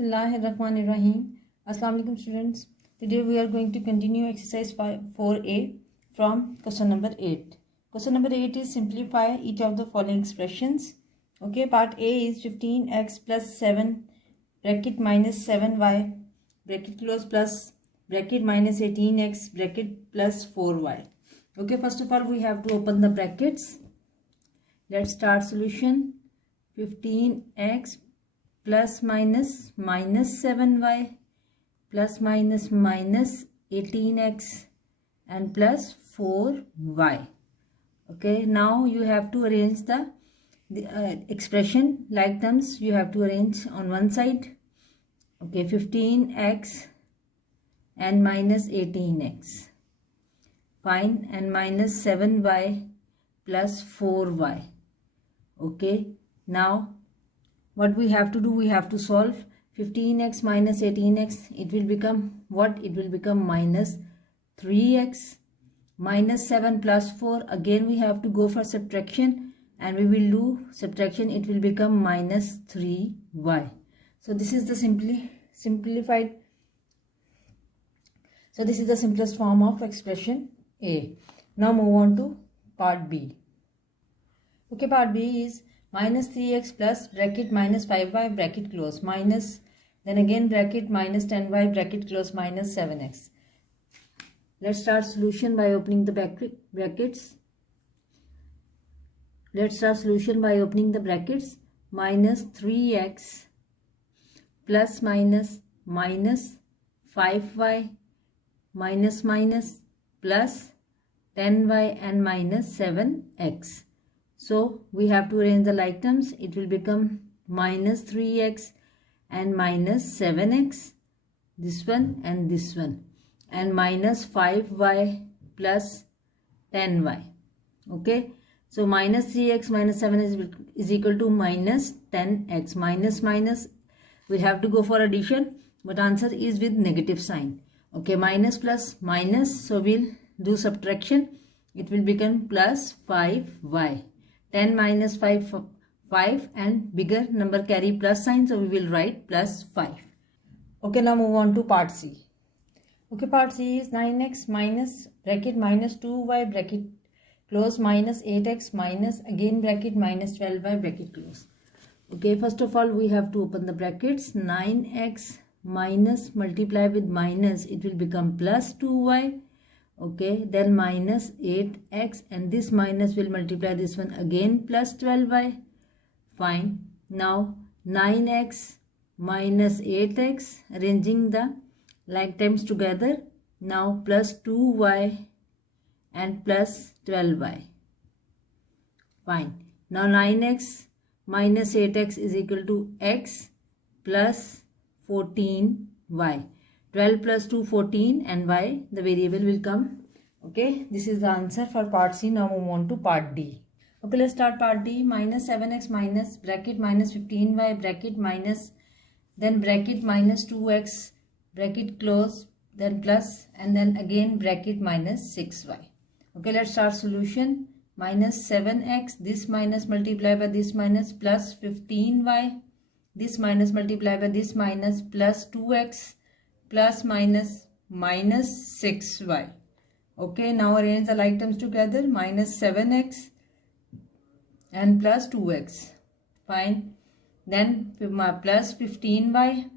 Bismillahirrahmanirrahim. Assalamu alaikum students. Today we are going to continue exercise 4a from question number 8. Question number 8 is simplify each of the following expressions. Okay, part A is 15x plus 7 bracket minus 7y bracket close plus bracket minus 18x bracket plus 4y. Okay, first of all we have to open the brackets. Let's start solution. 15x plus minus minus 7y plus minus minus 18x and plus 4y. Okay, now you have to arrange the expression like terms. You have to arrange on one side. Okay, 15x and minus 18x, fine, and minus 7y plus 4y. Okay, now what we have to do, we have to solve 15x minus 18x. It will become what? It will become minus 3x minus 7 plus 4. Again we have to go for subtraction and we will do subtraction. It will become minus 3y. So this is the simplified. So this is the simplest form of expression A. Now move on to part B. Okay, part B is minus 3x plus bracket minus 5y bracket close minus, then again bracket minus 10y bracket close minus 7x. Let's start solution by opening the brackets. Let's start solution by opening the brackets. Minus 3x plus minus minus 5y minus minus plus 10y and minus 7x. So we have to arrange the like terms. It will become minus 3x and minus 7x, this one and this one, and minus 5y plus 10y. Okay, so minus 3x minus 7 is equal to minus 10x. Minus minus, we have to go for addition, but answer is with negative sign. Okay, minus plus minus, so we'll do subtraction. It will become plus 5y. 10 minus 5 and bigger number carry plus sign, so we will write plus 5. Okay, now move on to part C. Okay, part C is 9x minus bracket minus 2y bracket close minus 8x minus again bracket minus 12y bracket close. Okay, first of all we have to open the brackets. 9x minus multiply with minus, it will become plus 2y. Okay, then minus 8x and this minus will multiply this one again plus 12y. Fine. Now 9x minus 8x, arranging the like terms together. Now plus 2y and plus 12y. Fine. Now 9x minus 8x is equal to x plus 14y. 12 plus 2, 14, and y, the variable will come. Okay, this is the answer for part C. Now move on to part D. Okay, let's start part D. Minus 7x minus bracket minus 15y bracket minus, then bracket minus 2x bracket close, then plus, and then again bracket minus 6y. Okay, let's start solution. Minus 7x, this minus multiply by this minus plus 15y, this minus multiply by this minus plus 2x plus minus minus 6y. Okay, now arrange the like terms together. Minus 7x and plus 2x. Fine. Then plus 15y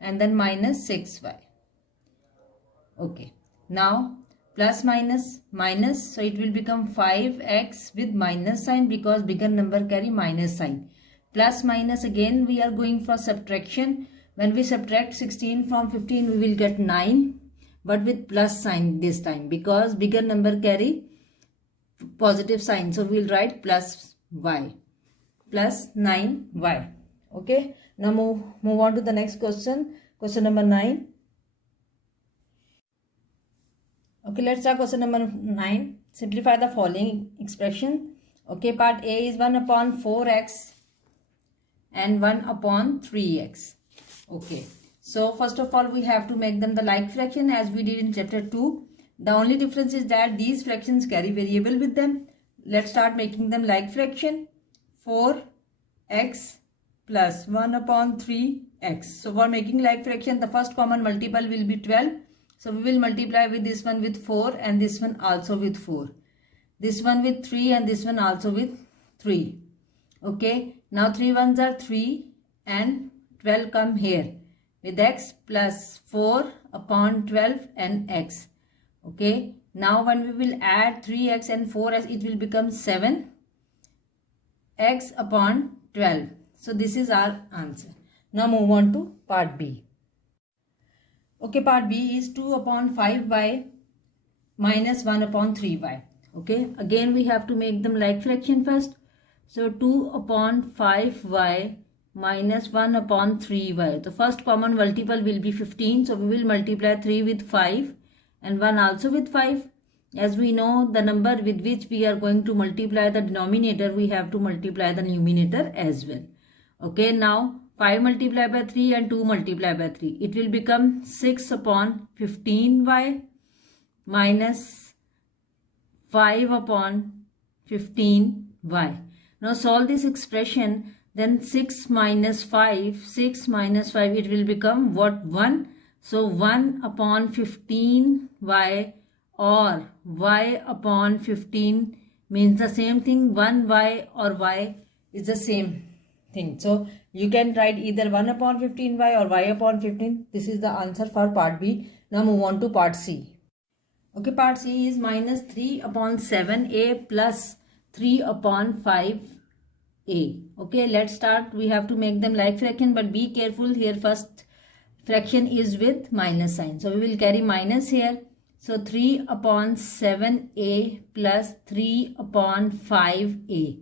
and then minus 6y. Okay. Now plus minus minus, so it will become 5x with minus sign because bigger number carry minus sign. Plus minus, again we are going for subtraction. When we subtract 16 from 15, we will get 9, but with plus sign this time because bigger number carry positive sign. So we will write plus y, plus 9y. Okay, now move on to the next question. Question number 9. Okay, let's start question number 9. Simplify the following expression. Okay, part A is 1 upon 4x and 1 upon 3x. Okay, so first of all we have to make them the like fraction as we did in chapter 2. The only difference is that these fractions carry variable with them. Let's start making them like fraction. 4x plus 1 upon 3 x. So for making like fraction, the first common multiple will be 12. So we will multiply with this one with 4 and this one also with 4. This one with 3 and this one also with 3. Okay. Now 3 ones are 3 and 12 come here with x plus 4 upon 12 and x. Okay. Now when we will add 3x and 4x, it will become 7x upon 12. So this is our answer. Now move on to part B. Okay, part B is 2 upon 5y minus 1 upon 3y. Okay, again we have to make them like fraction first. So 2 upon 5y minus 1 upon 3y. The first common multiple will be 15. So we will multiply 3 with 5 and 1 also with 5. As we know, the number with which we are going to multiply the denominator, we have to multiply the numerator as well. Okay, now 5 multiplied by 3 and 2 multiplied by 3. It will become 6 upon 15y minus 5 upon 15y. Now solve this expression. Then 6 minus 5, it will become what? 1. So 1 upon 15y or y upon 15 means the same thing. 1y or y is the same thing. So you can write either 1 upon 15y or y upon 15. This is the answer for part B. Now move on to part C. Okay, part C is minus 3 upon 7a plus 3 upon 5a. Okay, let's start. We have to make them like fraction, but be careful here. First fraction is with minus sign. So we will carry minus here. So 3 upon 7a plus 3 upon 5a.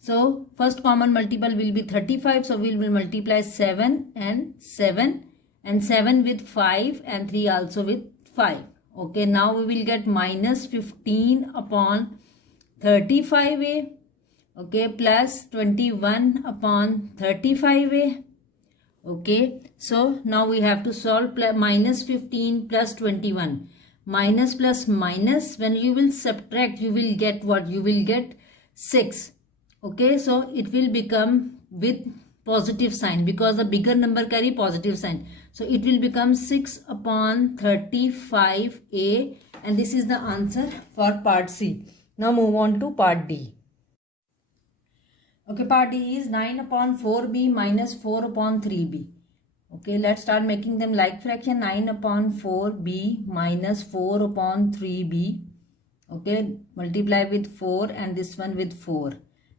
So first common multiple will be 35. So we will multiply 7 and 7 and 7 with 5 and 3 also with 5. Okay, now we will get minus 15 upon 35a. Okay, plus 21 upon 35a. Okay, so now we have to solve minus 15 plus 21. Minus plus minus, when you will subtract, you will get what? You will get 6. Okay, so it will become with positive sign because the bigger number carry positive sign. So it will become 6 upon 35a, and this is the answer for part C. Now move on to part D. Okay, part D is 9 upon 4b minus 4 upon 3b. Okay, let's start making them like fraction. 9 upon 4b minus 4 upon 3b. Okay, multiply with 4 and this one with 4.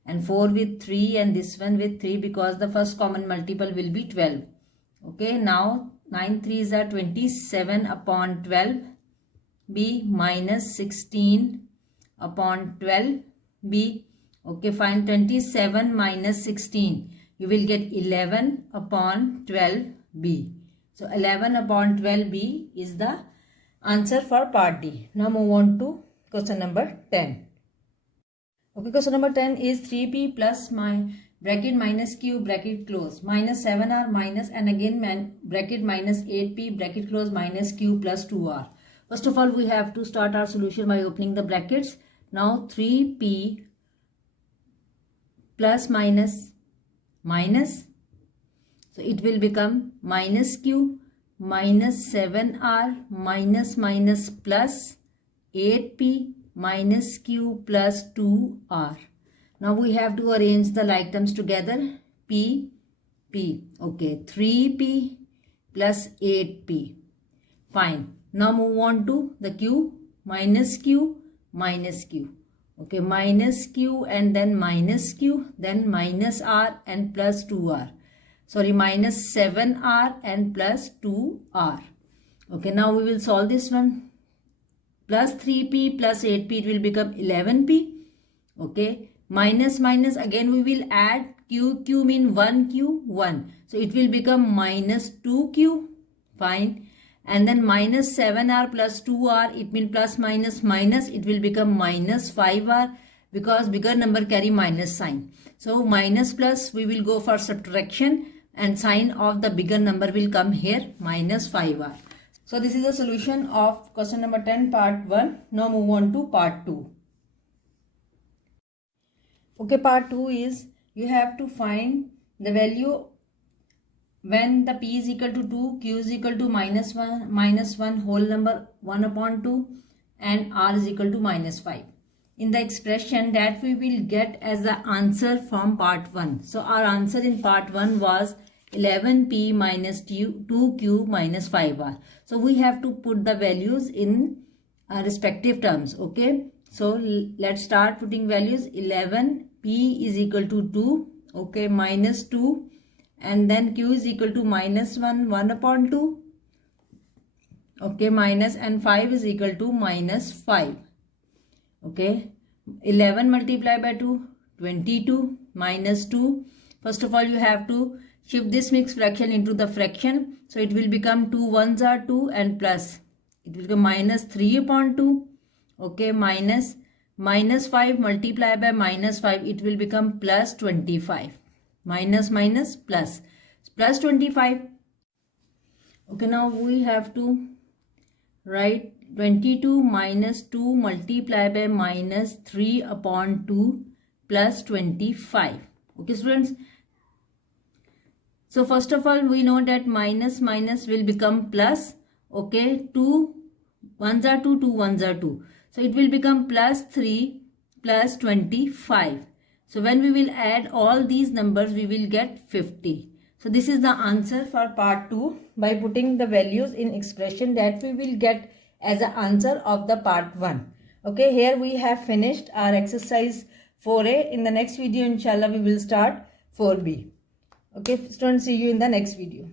And 4 with 3 and this one with 3 because the first common multiple will be 12. Okay, now 9 3s are 27 upon 12b minus 16 upon 12b. Okay, find 27 minus 16. You will get 11 upon 12b. So 11 upon 12b is the answer for part D. Now move on to question number 10. Okay, question number 10 is 3p plus my bracket minus q bracket close minus 7r minus and again bracket minus 8p bracket close minus q plus 2r. First of all, we have to start our solution by opening the brackets. Now 3p plus minus minus, so it will become minus q minus 7r minus minus plus 8p minus q plus 2r. Now we have to arrange the like terms together. P. Okay, 3p plus 8p. Fine. Now move on to the q. Minus q minus q. Okay, minus q and then minus q, then minus r and plus 2r. Sorry, minus 7r and plus 2r. Okay, now we will solve this one. Plus 3p plus 8p, it will become 11p. Okay, minus minus, again we will add q. Q mean 1q, 1. So it will become minus 2q. Fine. And then minus 7r plus 2r, it means plus minus minus, it will become minus 5r because bigger number carry minus sign. So minus plus, we will go for subtraction and sign of the bigger number will come here, minus 5r. So this is the solution of question number 10 part 1. Now move on to part 2. Okay, part 2 is you have to find the value when the p is equal to 2, q is equal to minus 1 whole number 1 upon 2 and r is equal to minus 5. In the expression that we will get as the answer from part 1. So our answer in part 1 was 11p minus 2q minus 5r. So we have to put the values in respective terms. Okay. So let's start putting values. 11p is equal to 2. Okay. Minus 2. And then q is equal to minus 1 upon 2. Okay. Minus, and 5 is equal to minus 5. Okay, 11 multiplied by 2, 22, minus 2. First of all, you have to shift this mixed fraction into the fraction. So it will become 2 ones are 2 and plus. It will become minus 3 upon 2. Okay, minus 5 multiplied by minus 5. It will become plus 25. Minus plus 25. Okay, now we have to write 22 minus 2 multiplied by minus 3 upon 2 plus 25. Okay, students. So first of all, we know that minus will become plus. Okay, 2 ones are 2, 2 ones are 2. So it will become plus 3 plus 25. So when we will add all these numbers, we will get 50. So this is the answer for part 2 by putting the values in expression that we will get as an answer of the part 1. Okay, here we have finished our exercise 4a. In the next video, inshallah, we will start 4b. Okay, students, see you in the next video.